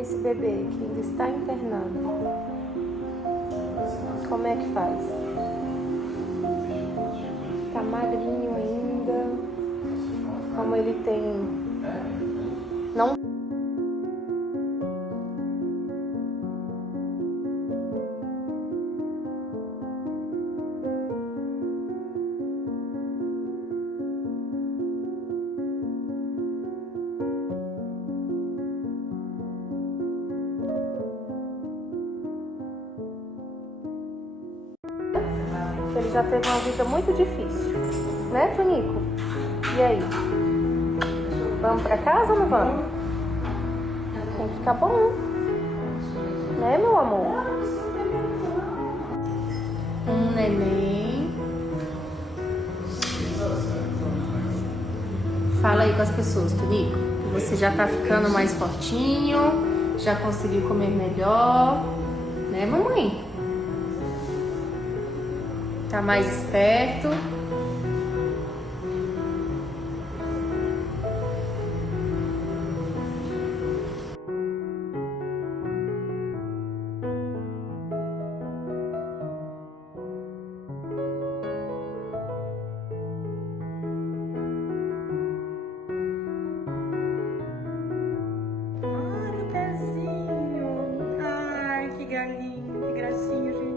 Esse bebê que ainda está internado, como é que faz? Tá magrinho ainda, como ele tem... Não... Ele já teve uma vida muito difícil, né, Tonico? E aí? Vamos pra casa ou não vamos? Tem que ficar bom, né, meu amor? Um neném. Fala aí com as pessoas, Tonico. Você já tá ficando mais fortinho, já conseguiu comer melhor, né, mamãe? Tá mais esperto. Ai, o pezinho. Ai, que galinho, que gracinha, gente.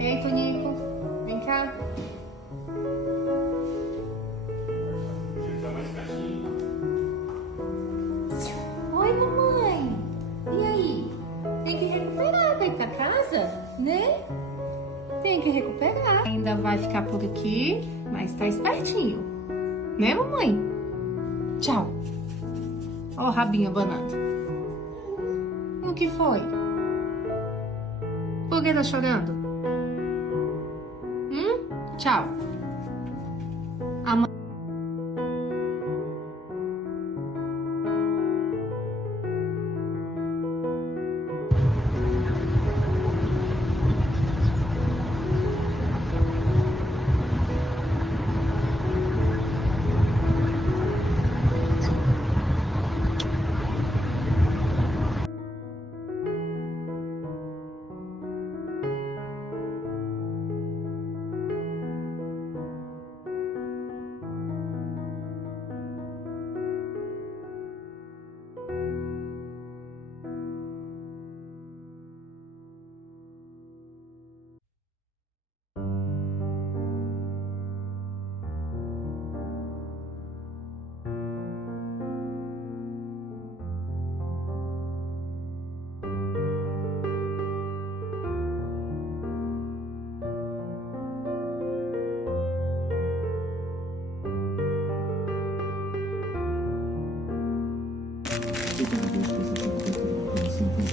Ei, Tonico, vem cá. Oi, mamãe. E aí? Tem que recuperar pra ir pra casa, né? Tem que recuperar. Ainda vai ficar por aqui, mas tá espertinho. Né, mamãe? Tchau. Ó o rabinho abanando. O que foi? Por que tá chorando? Tchau.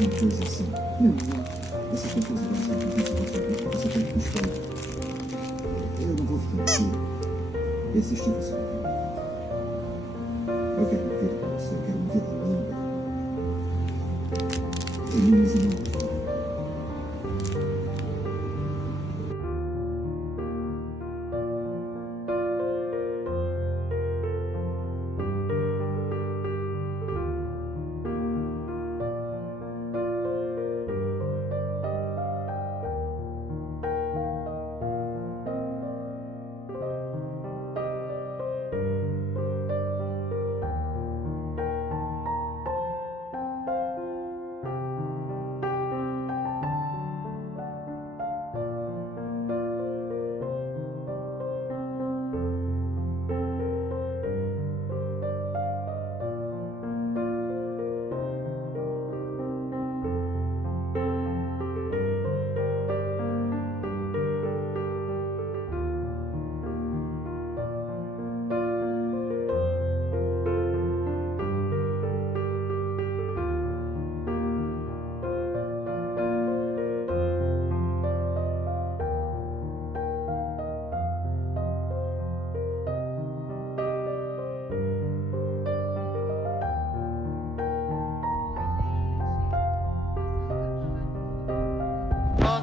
uma coisa assim. Não, essa coisa você tem que buscar. Eu não vou ficar aqui e assistir você. Eu quero uma vida com você, eu quero uma vida linda. Feliz e não.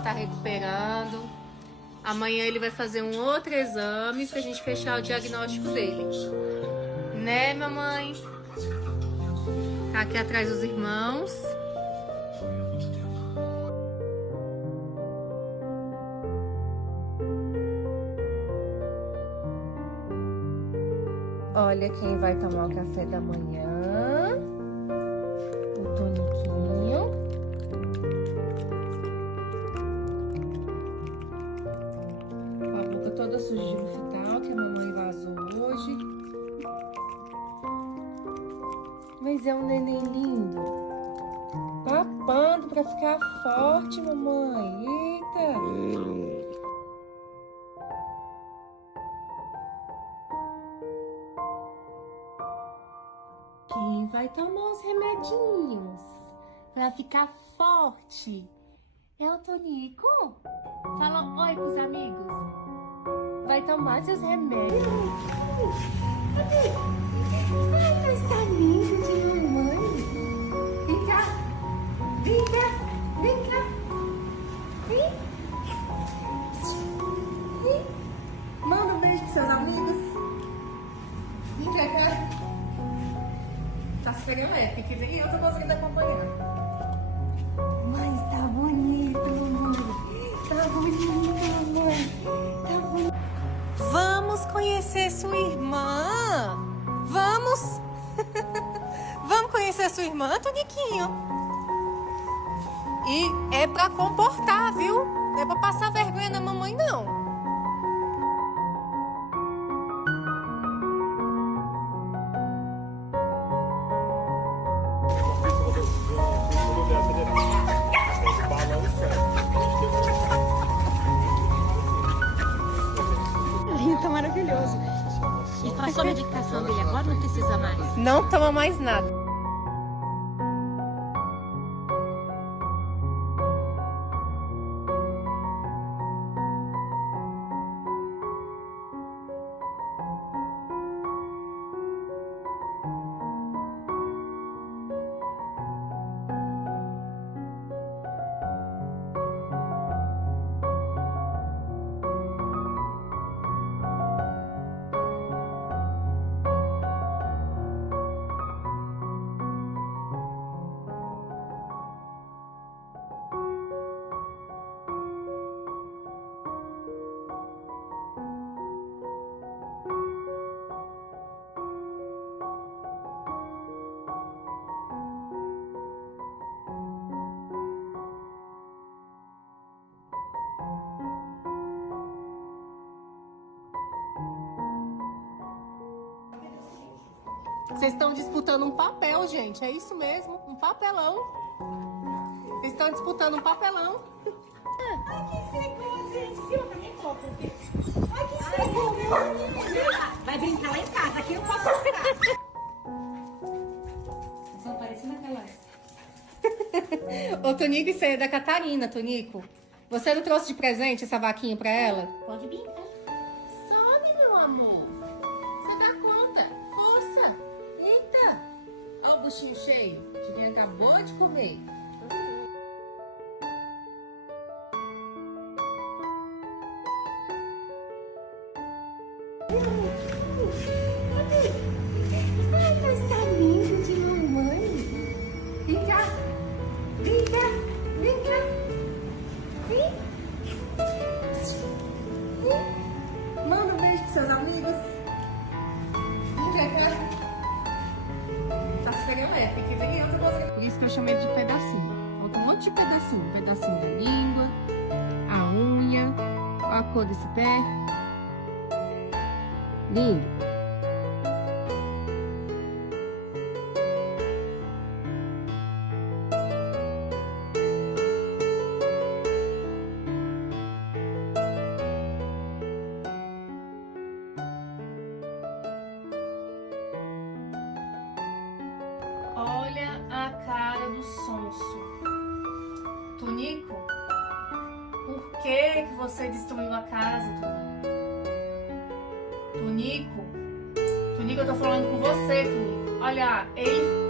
Tá recuperando. Amanhã ele vai fazer um outro exame pra gente fechar o diagnóstico dele. Né, mamãe? Tá aqui atrás dos irmãos. Olha quem vai tomar o café da manhã. O Toniquinho. Toda suja de hospital que a mamãe vazou hoje. Mas é um neném lindo. Papando pra ficar forte, mamãe. Eita! Quem vai tomar os remedinhos pra ficar forte? É o Tonico? Fala oi pros amigos. Vai tomar seus remédios. Ai, mas tá lindo de mamãe. Vem cá. Vem cá. Vem cá. Vem. Vem. Manda um beijo pros seus amigos. Vem cá, cá. Tá super elétrico. E eu tô conseguindo acompanhar. Mas tá bonito, mamãe. Tá bonito, mamãe. Tá bonito. Vamos conhecer sua irmã? Vamos? Vamos conhecer sua irmã, Toniquinho? E é pra comportar, viu? Não é pra passar vergonha na mamãe, não. Tá maravilhoso. E passou a medicação dele agora, não precisa mais. Não toma mais nada. Vocês estão disputando um papel, gente. É isso mesmo, um papelão. Vocês estão disputando um papelão. Ai, que segundo, gente. Silvia, nem toca. Ai, que segundo, meu amigo. Vai brincar lá em casa, aqui eu posso brincar. Estão parecendo aquelas Ô, Tonico, isso aí é da Catarina, Tonico. Você não trouxe de presente essa vaquinha pra ela? Pode brincar. Sobe, meu amor. Você dá conta. Força. Eita. Olha o buchinho cheio. Que acabou de comer. Ai, mas tá lindo de mamãe. Vem cá. Vem cá. Vem cá. Vem. Vem. Manda um beijo pros seus amigos. Vem cá. Tá serelepe, que vem outra coisa. Por isso que eu chamei de pedacinho. Falta um monte de pedacinho. Um pedacinho da língua, a unha. Olha a cor desse pé. Lindo. Olha a cara do sonso. Tonico, por que você destruiu a casa, Tonico? Tonico, eu tô falando com você, Tonico. Olha, ele